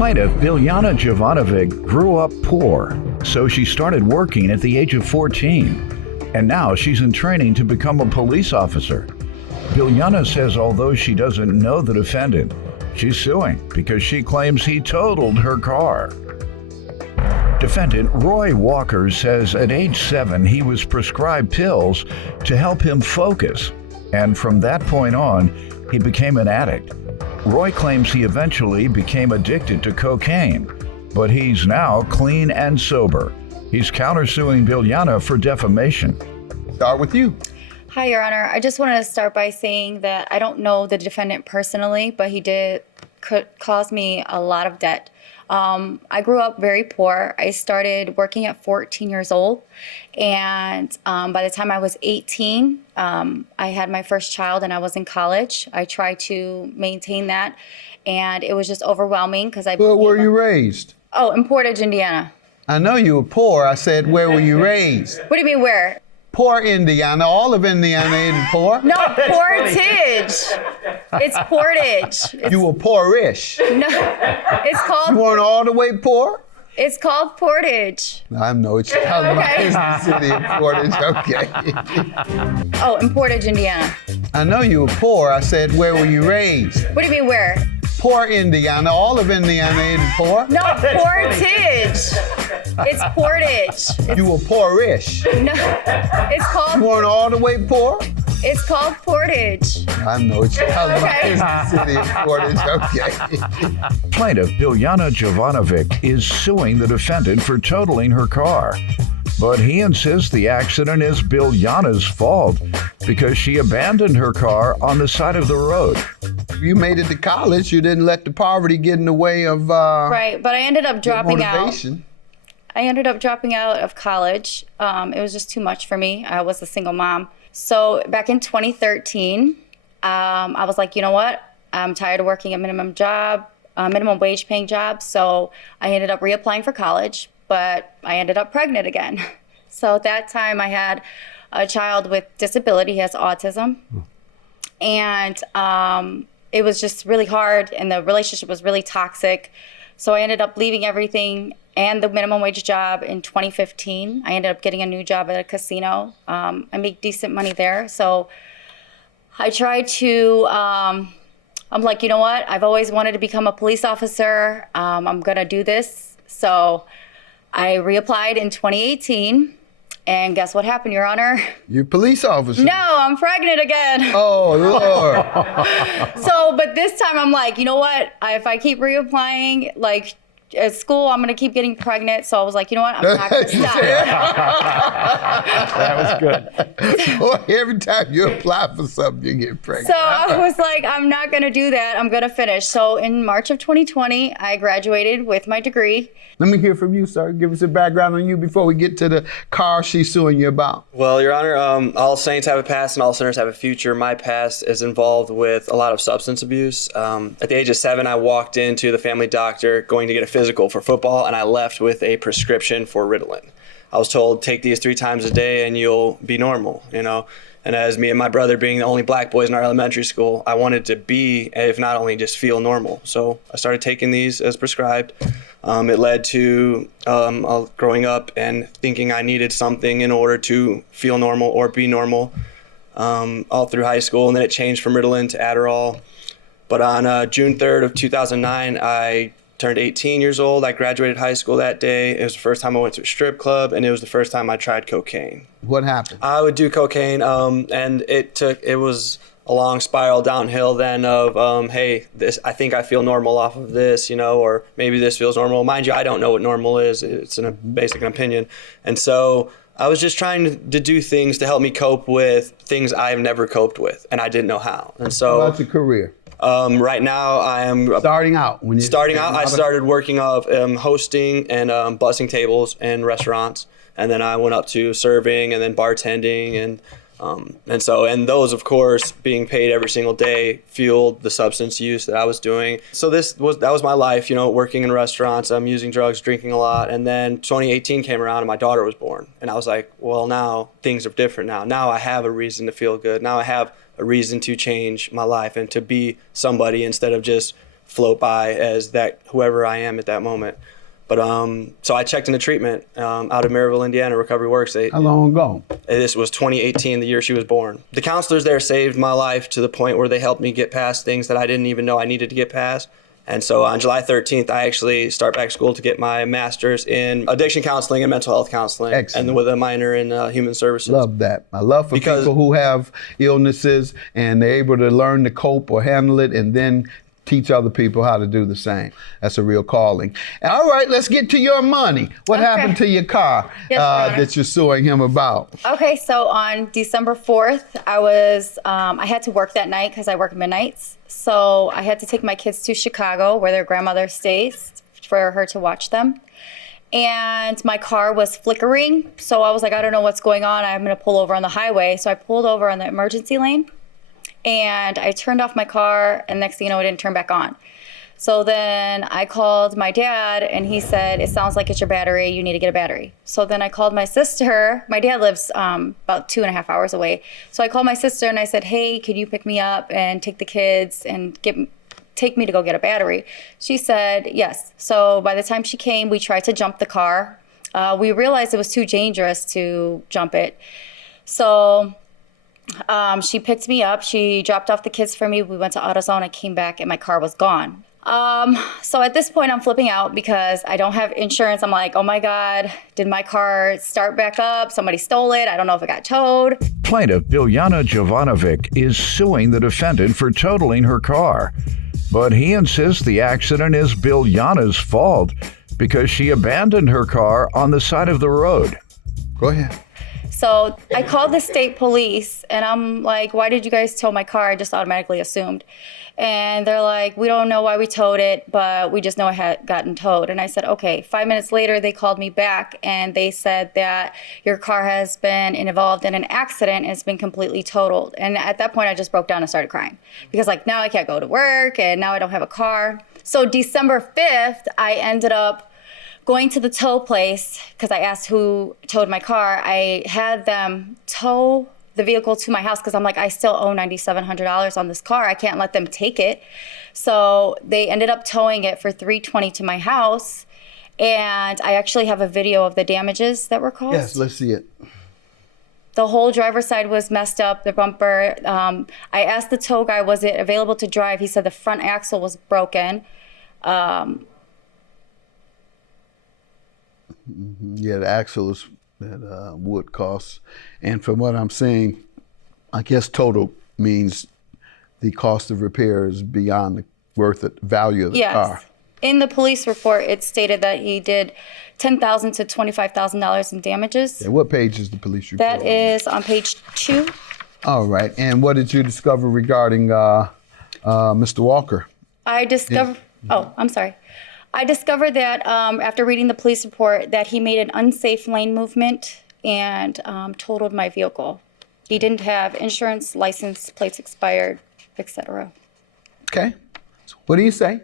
Plaintiff Biljana Jovanovic grew up poor, so she started working at the age of 14, and now she's in training to become a police officer. Biljana says although she doesn't know the defendant, she's suing because she claims he totaled her car. Defendant Roy Walker says at age 7 he was prescribed pills to help him focus, and from that point on, he became an addict. Roy claims he eventually became addicted to cocaine, but he's now clean and sober. He's countersuing Biljana for defamation. Start with you. Hi, Your Honor. I just wanted to start by saying that I don't know the defendant personally, but he did cause me a lot of debt. I grew up very poor. I started working at 14 years old, and by the time I was 18, I had my first child and I was in college. I tried to maintain that, and it was just overwhelming because Where were you raised? Oh, in Portage, Indiana. I know you were poor. I said, where were you raised? What do you mean, where? Poor Indiana. All of Indiana isn't poor. No, Portage. It's Portage. You were poorish. No, it's called. You weren't all the way poor? It's called Portage. I know it's talking about Okay. it's the city of Portage. Okay. Oh, in Portage, Indiana. I know you were poor. I said, where were you raised? What do you mean, where? Poor Indiana. All of Indiana isn't poor. No, Portage. It's Portage. You were poorish. No, it's You called. weren't all the way poor? It's called Portage. I know it's talking about Okay. it's the city of Portage. Okay. Plaintiff Biljana Jovanovic is suing the defendant for totaling her car, but he insists the accident is Biljana's fault because she abandoned her car on the side of the road. You made it to college. You didn't let the poverty get in the way of Right, but I ended up dropping out. motivation. I ended up dropping out of college. It was just too much for me. I was a single mom. So back in 2013, I was like, you know what? I'm tired of working a minimum wage paying job. So I ended up reapplying for college, but I ended up pregnant again. So at that time I had a child with disability. He has autism. And it was just really hard, and the relationship was really toxic. So I ended up leaving everything and the minimum wage job in 2015. I ended up getting a new job at a casino. I make decent money there. So I tried to, I'm like, you know what? I've always wanted to become a police officer. I'm going to do this. So I reapplied in 2018. And guess what happened, Your Honor? You're a police officer. No, I'm pregnant again. Oh, Lord. So, but this time I'm like, you know what? If I keep reapplying, like at school, I'm gonna keep getting pregnant. So I was like, you know what? I'm not gonna stop. That was good. Boy, every time you apply for something, you get pregnant. So I was like, I'm not gonna do that. I'm gonna finish. So in March of 2020, I graduated with my degree. Let me hear from you, sir. Give us a background on you before we get to the car she's suing you about. Well, Your Honor, all saints have a past and all sinners have a future. My past is involved with a lot of substance abuse. At the age of 7, I walked into the family doctor going to get a physical for football, and I left with a prescription for Ritalin. I was told, take these 3 times a day and you'll be normal, you know? And as me and my brother being the only black boys in our elementary school, I wanted to be, if not only just feel normal. So I started taking these as prescribed. It led to growing up and thinking I needed something in order to feel normal or be normal all through high school. And then it changed from Ritalin to Adderall. But on June 3rd of 2009, I turned 18 years old. I graduated high school that day. It was the first time I went to a strip club, and it was the first time I tried cocaine. What happened? I would do cocaine, and it was a long spiral downhill then of, hey, I think I feel normal off of this, you know, or maybe this feels normal. Mind you, I don't know what normal is. It's a basic opinion. And so I was just trying to do things to help me cope with things I've never coped with, and I didn't know how. And so How about your career? Right now I am Starting out. I started working hosting and bussing tables in restaurants, and then I went up to serving and then bartending, and those, of course, being paid every single day fueled the substance use that I was doing. So that was my life, you know, working in restaurants, using drugs, drinking a lot. And then 2018 came around and my daughter was born. And I was like, well, now things are different now. Now I have a reason to feel good. Now I have a reason to change my life and to be somebody instead of just float by as that whoever I am at that moment. But so I checked into treatment out of Maryville, Indiana, Recovery Works. How long ago? This was 2018, the year she was born. The counselors there saved my life to the point where they helped me get past things that I didn't even know I needed to get past. And so on July 13th, I actually start back school to get my master's in addiction counseling and mental health counseling. Excellent. And with a minor in human services. Love that. I love for people who have illnesses and they're able to learn to cope or handle it and then teach other people how to do the same. That's a real calling. All right, let's get to your money. What happened to your car that you're suing him about? Okay, so on December 4th, I had to work that night because I work midnights. So I had to take my kids to Chicago where their grandmother stays for her to watch them. And my car was flickering. So I was like, I don't know what's going on. I'm going to pull over on the highway. So I pulled over on the emergency lane. And I turned off my car, and next thing you know, it didn't turn back on. So then I called my dad, and he said, it sounds like it's your battery. You need to get a battery. So then I called my sister. My dad lives about 2.5 hours away. So I called my sister, and I said, hey, could you pick me up and take the kids and take me to go get a battery? She said, yes. So by the time she came, we tried to jump the car. We realized it was too dangerous to jump it. So she picked me up. She dropped off the kids for me. We went to AutoZone. I came back and my car was gone. So at this point, I'm flipping out because I don't have insurance. I'm like, oh my God, did my car start back up? Somebody stole it. I don't know if it got towed. Plaintiff Biljana Jovanovic is suing the defendant for totaling her car. But he insists the accident is Biljana's fault because she abandoned her car on the side of the road. Go ahead. So I called the state police and I'm like, why did you guys tow my car? I just automatically assumed. And they're like, we don't know why we towed it, but we just know it had gotten towed. And I said, okay. 5 minutes later, they called me back and they said that your car has been involved in an accident and it's been completely totaled. And at that point, I just broke down and started crying because like now I can't go to work and now I don't have a car. So December 5th, I ended up going to the tow place because I asked who towed my car. I had them tow the vehicle to my house because I'm like, I still owe $9,700 on this car. I can't let them take it. So they ended up towing it for $320 to my house. And I actually have a video of the damages that were caused. Yes, let's see it. The whole driver's side was messed up, the bumper. I asked the tow guy, was it available to drive? He said the front axle was broken. Yeah, the axle is that wood costs. And from what I'm seeing, I guess total means the cost of repair is beyond the value of the car. In the police report, it stated that he did $10,000 to $25,000 in damages. And what page is the police report? That is on page 2. All right. And what did you discover regarding Mr. Walker? I discovered. Oh, I'm sorry. I discovered that after reading the police report that he made an unsafe lane movement and totaled my vehicle. He didn't have insurance, license, plates expired, etc. Okay. So what do you say?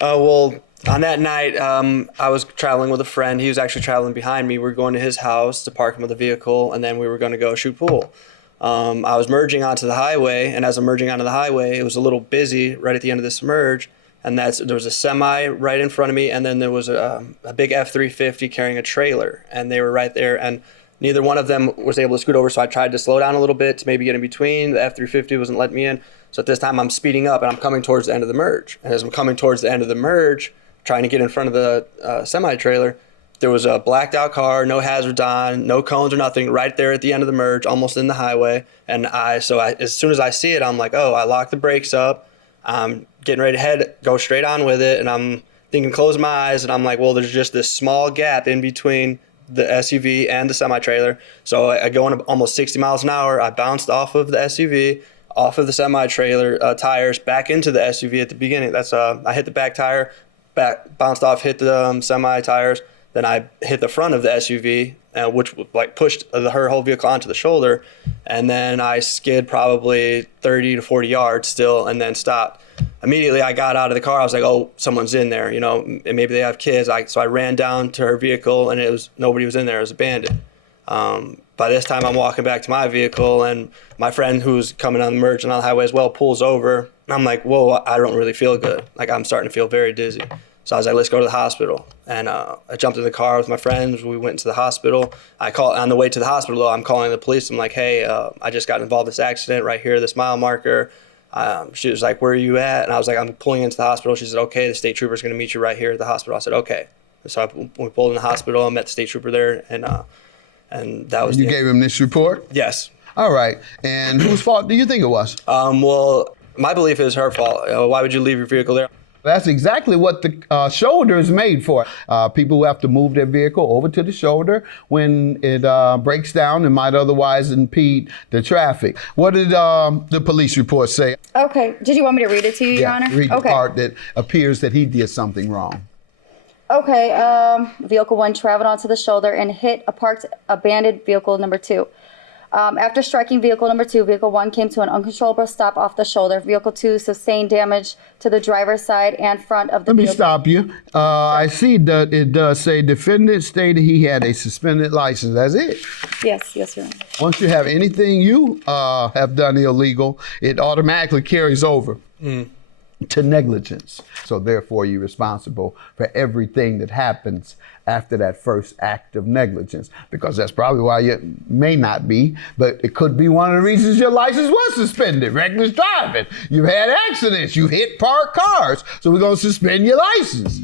Well, on that night, I was traveling with a friend. He was actually traveling behind me. We were going to his house to park him with a vehicle, and then we were going to go shoot pool. I was merging onto the highway, and as I'm merging onto the highway, it was a little busy right at the end of this merge. And there was a semi right in front of me, and then there was a big F-350 carrying a trailer, and they were right there, and neither one of them was able to scoot over, so I tried to slow down a little bit to maybe get in between. The F-350 wasn't letting me in, so at this time I'm speeding up, and I'm coming towards the end of the merge. And as I'm coming towards the end of the merge, trying to get in front of the semi-trailer, there was a blacked out car, no hazards on, no cones or nothing, right there at the end of the merge, almost in the highway. And as soon as I see it, I'm like, oh, I locked the brakes up. I'm getting ready to go straight on with it, and I'm thinking, close my eyes, and I'm like, well, there's just this small gap in between the SUV and the semi-trailer. So I go in almost 60 miles an hour. I bounced off of the SUV, off of the semi-trailer tires, back into the SUV at the beginning. I hit the back tire, bounced off, hit the semi tires. Then I hit the front of the SUV, which like pushed her whole vehicle onto the shoulder. And then I skid probably 30 to 40 yards still and then stopped. Immediately I got out of the car. I was like, oh, someone's in there, and maybe they have kids. So I ran down to her vehicle and nobody was in there. It was abandoned. By this time I'm walking back to my vehicle and my friend who's coming on the merge and on the highway as well pulls over And I'm like, whoa, I don't really feel good. Like, I'm starting to feel very dizzy. So I was like, let's go to the hospital. And I jumped in the car with my friends. We went to the hospital. On the way to the hospital, I'm calling the police. I'm like, hey, I just got involved in this accident right here, this mile marker. She was like, where are you at? And I was like, I'm pulling into the hospital. She said, okay, the state trooper's going to meet you right here at the hospital. I said, okay. So we pulled in the hospital. I met the state trooper there, and that was. You gave him this report? Yes. All right. And whose fault do you think it was? Well, my belief is her fault. Why would you leave your vehicle there? That's exactly what the shoulder is made for. People who have to move their vehicle over to the shoulder when it breaks down and might otherwise impede the traffic. What did the police report say? Okay. Did you want me to read it to you, Your Honor? Read the part that appears that he did something wrong. Okay. Vehicle 1 traveled onto the shoulder and hit a parked abandoned vehicle number 2. After striking vehicle number 2, vehicle 1 came to an uncontrollable stop off the shoulder. Vehicle 2 sustained damage to the driver's side and front of the vehicle. Let me stop you. I see that it does say defendant stated he had a suspended license. That's it. Yes, Your Honor. Once you have anything you have done illegal, it automatically carries over to negligence. So therefore, you're responsible for everything that happens after that first act of negligence, because that's probably why you may not be, but it could be one of the reasons your license was suspended. Reckless driving. You've had accidents. You've hit parked cars. So we're going to suspend your license.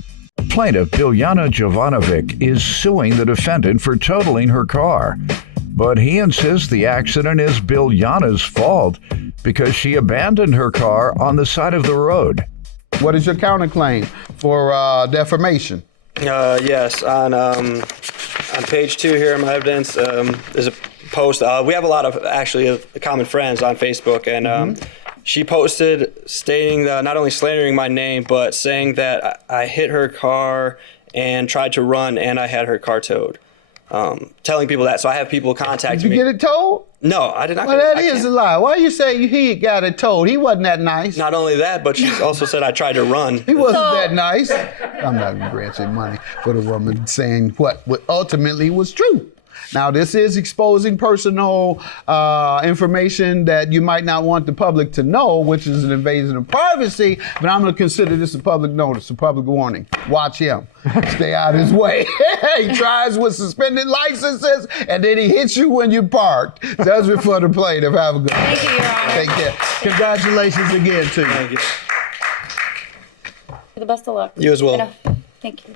Plaintiff Biljana Jovanovic is suing the defendant for totaling her car. But he insists the accident is Biljana's fault because she abandoned her car on the side of the road. What is your counterclaim for defamation? Yes, on page 2 here in my evidence, there's a post. We have a lot of common friends on Facebook, and she posted stating that not only slandering my name, but saying that I hit her car and tried to run, and I had her car towed. Telling people that. So I have people contacting me. Did you get it towed? No, I did not. Well, that is a lie. Why you say he got it towed? He wasn't that nice. Not only that, but she also said I tried to run. He wasn't that nice. I'm not going to grant you money for the woman saying what ultimately was true. Now, this is exposing personal information that you might not want the public to know, which is an invasion of privacy, but I'm going to consider this a public notice, a public warning. Watch him. Stay out of his way. He tries with suspended licenses, and then he hits you when you parked. That's it for the plaintiff. Have a good one. Thank you, Your Honor. Take care. Congratulations again to you. Thank you. The best of luck. You as well. Thank you.